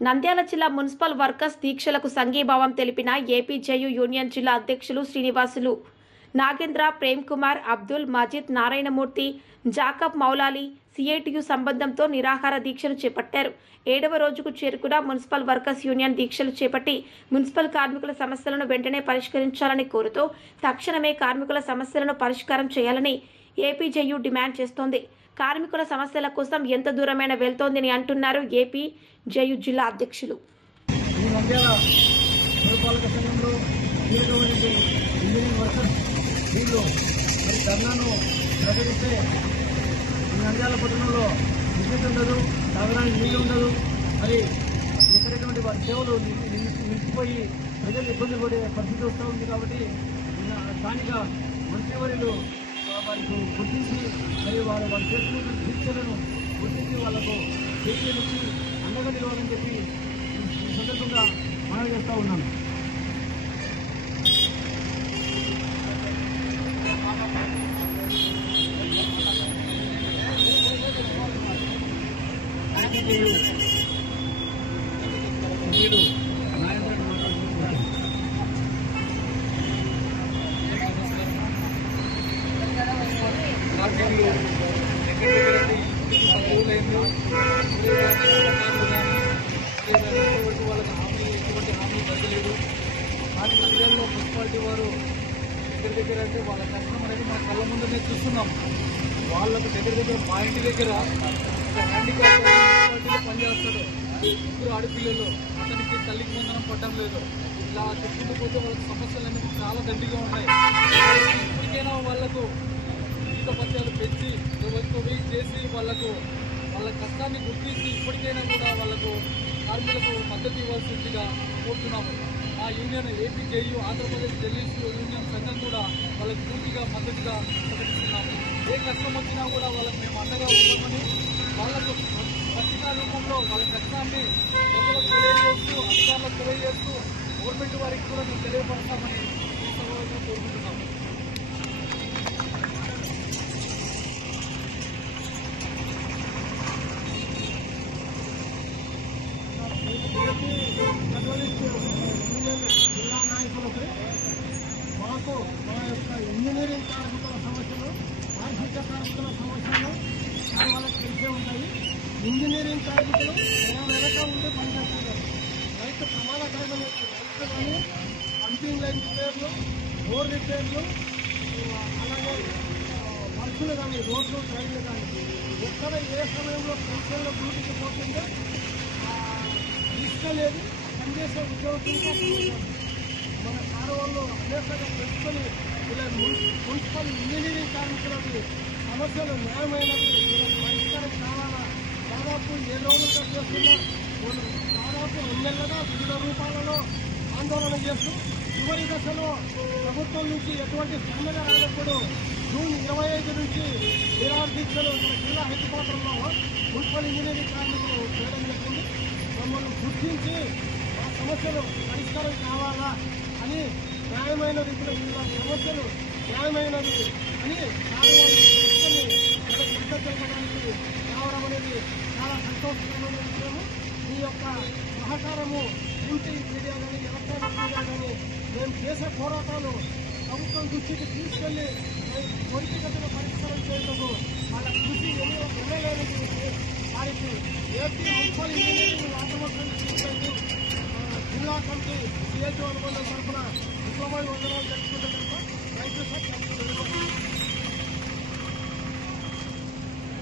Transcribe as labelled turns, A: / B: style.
A: నంద్యాల జిల్లా municipal workers దీక్షలకు సంఘీభావం తెలిపిన ఏపీ జేయు యూనియన్ జిల్లా అధ్యక్షులు శ్రీనివాసులు. నాగేంద్ర ప్రేమ్ కుమార్ అబ్దుల్ మజిద్ నారాయణమూర్తి జాకబ్ మౌలాలి సిఐటియు సంబంధంతో నిరాహార దీక్షను చేపట్టారు. ఏడవ రోజుకు చేరుకున్న మున్సిపల్ వర్కర్స్ యూనియన్ దీక్షలు చేపట్టి మున్సిపల్ కార్మికుల సమస్యలను వెంటనే పరిష్కరించాలని కోరుతూ తక్షణమే కార్మికుల సమస్యలను పరిష్కారం చేయాలని ఏపీజేయు డిమాండ్ చేస్తోంది. కార్మికుల సమస్యల కోసం ఎంత దూరమైన వెళ్తోందని అంటున్నారు ఏపీ జేయు జిల్లా అధ్యక్షులు.
B: ఈ నంద్యాల ధర్నాను పట్టణంలో విద్యుత్ ఉండదు తాగడానికి నీళ్ళు ఉండదు. మరి ఎక్కడైనటువంటి వారి సేవలు నిలిచిపోయి ప్రజలు ఇబ్బంది పడే పరిస్థితి వస్తూ ఉంది కాబట్టి స్థానిక మంత్రివర్యులు వారికి గుర్తించి మరియు వారు వారి చేతుల దీక్షలను గుర్తించి వాళ్ళకు నుంచి అండగా నిలవాలని చెప్పి ఈ సందర్భంగా మనవి చేస్తూ ఉన్నాను. వీడు
C: పార్టీలు ఎక్కడ ఎక్కడంటే ఎటువంటి వాళ్ళకి హామీ ఎటువంటి హామీ తగ్గలేదు కానీ నగరాల్లో మున్సిపాలిటీ వారు దగ్గర దగ్గర అంటే వాళ్ళ కష్టం అనేది మన కళ్ళ ముందునే చూస్తున్నాం వాళ్ళకు దగ్గర దగ్గర మా ఇంటి దగ్గర ఒక హ్యాండిక్యాప్ మున్సిపాలిటీలో పనిచేస్తాడు ముగ్గురు ఆడపిల్లలు అతనికి తల్లికి వందనం పట్టడం లేదు ఇలా చెప్పుకుంటూ పోతే వాళ్ళకి సమస్యలు అనేవి చాలా దండిగా ఉన్నాయి ఇప్పటికైనా వాళ్ళకు వాళ్ళకు వాళ్ళకు వాళ్ళ కష్టాన్ని గుర్తించి ఇప్పటికైనా కూడా వాళ్ళకు కార్మికులకు మద్దతు ఇవ్వాల్సిందిగా కోరుతున్నాము. ఆ union AP JU Andhra Pradesh journalist union సంఘం కూడా వాళ్ళకి పూర్తిగా మద్దతుగా ప్రకటిస్తున్నాము. ఏ కష్టం వచ్చినా కూడా వాళ్ళకి మేము అండగా ఉంటామని వాళ్ళకు పత్రికా రూపంలో వాళ్ళ కష్టాన్ని ప్రజలకు తెలియజేస్తూ అధికారులకు తెలియజేస్తూ గవర్నమెంట్ వారికి కూడా మేము తెలియపడతామని ఈ కోరుకుంటున్నాము
B: కమ్యూనిస్ట్ యూనియన్ జిల్లా నాయకులకి మాకు మా యొక్క ఇంజనీరింగ్ కార్మికుల సమస్యలు ఆర్థిక కార్మికుల సమస్యలు చాలా వాళ్ళకి తెలిసే ఉంటాయి. ఇంజనీరింగ్ కార్మికులు వెనక ఉండి పనిచేస్తున్నారు రైతు ప్రమాదకరమైన రైతు కానీ పంపింగ్ లైన్ రిపేర్లు రోడ్ రిపేర్లు అలాగే మనుషులు కానీ రోడ్లు ట్రైన్లు కానీ ఎక్కడ ఏ సమయంలో పెన్షన్లో డ్యూటీకి పోతుందో తీసుకోలేదు పనిచేసే ఉద్యోగులతో మన కాలువల్లో అనేకంగా పెట్టుకొని ఇలా మున్సిపల్ ఇంజనీరింగ్ కార్మికులకి సమస్యలు న్యాయమైనవి. పరిష్కారం కావాలా? దాదాపు ఏ రోజులుగా చేస్తున్నా దాదాపు రెండు వివిధ రూపాలలో ఆందోళన చేస్తూ చివరి దశలో ప్రభుత్వం నుంచి ఎటువంటి స్పందన రానప్పుడు జూన్ ఇరవై ఐదు నుంచి నిరాహార దీక్షలు మన జిల్లా హెడ్ మున్సిపల్ ఇంజనీరింగ్ కార్మికులు చేయడం జరిగింది. మమ్మల్ని గుర్తించి ఆ సమస్యలు పరిష్కారం కావాలా అని న్యాయమైన రీతిలో ఇలా సమస్యలు న్యాయమైనది అని చేసే పోరాటాలు ప్రభుత్వం దృష్టికి తీసుకెళ్ళి పొలిటికల్ పరిష్కారం చేయటము వాళ్ళ కృషి ఎమ్మెల్యేలకి వారికి ఏపీ మున్సిపల్ ఇంజనీరింగ్ ఆటోమోషన్ జిల్లా కమిటీ సిఐటి అనుబంధం తరఫున డిప్లొమా వందనాలు జరుపుకుంటున్నాం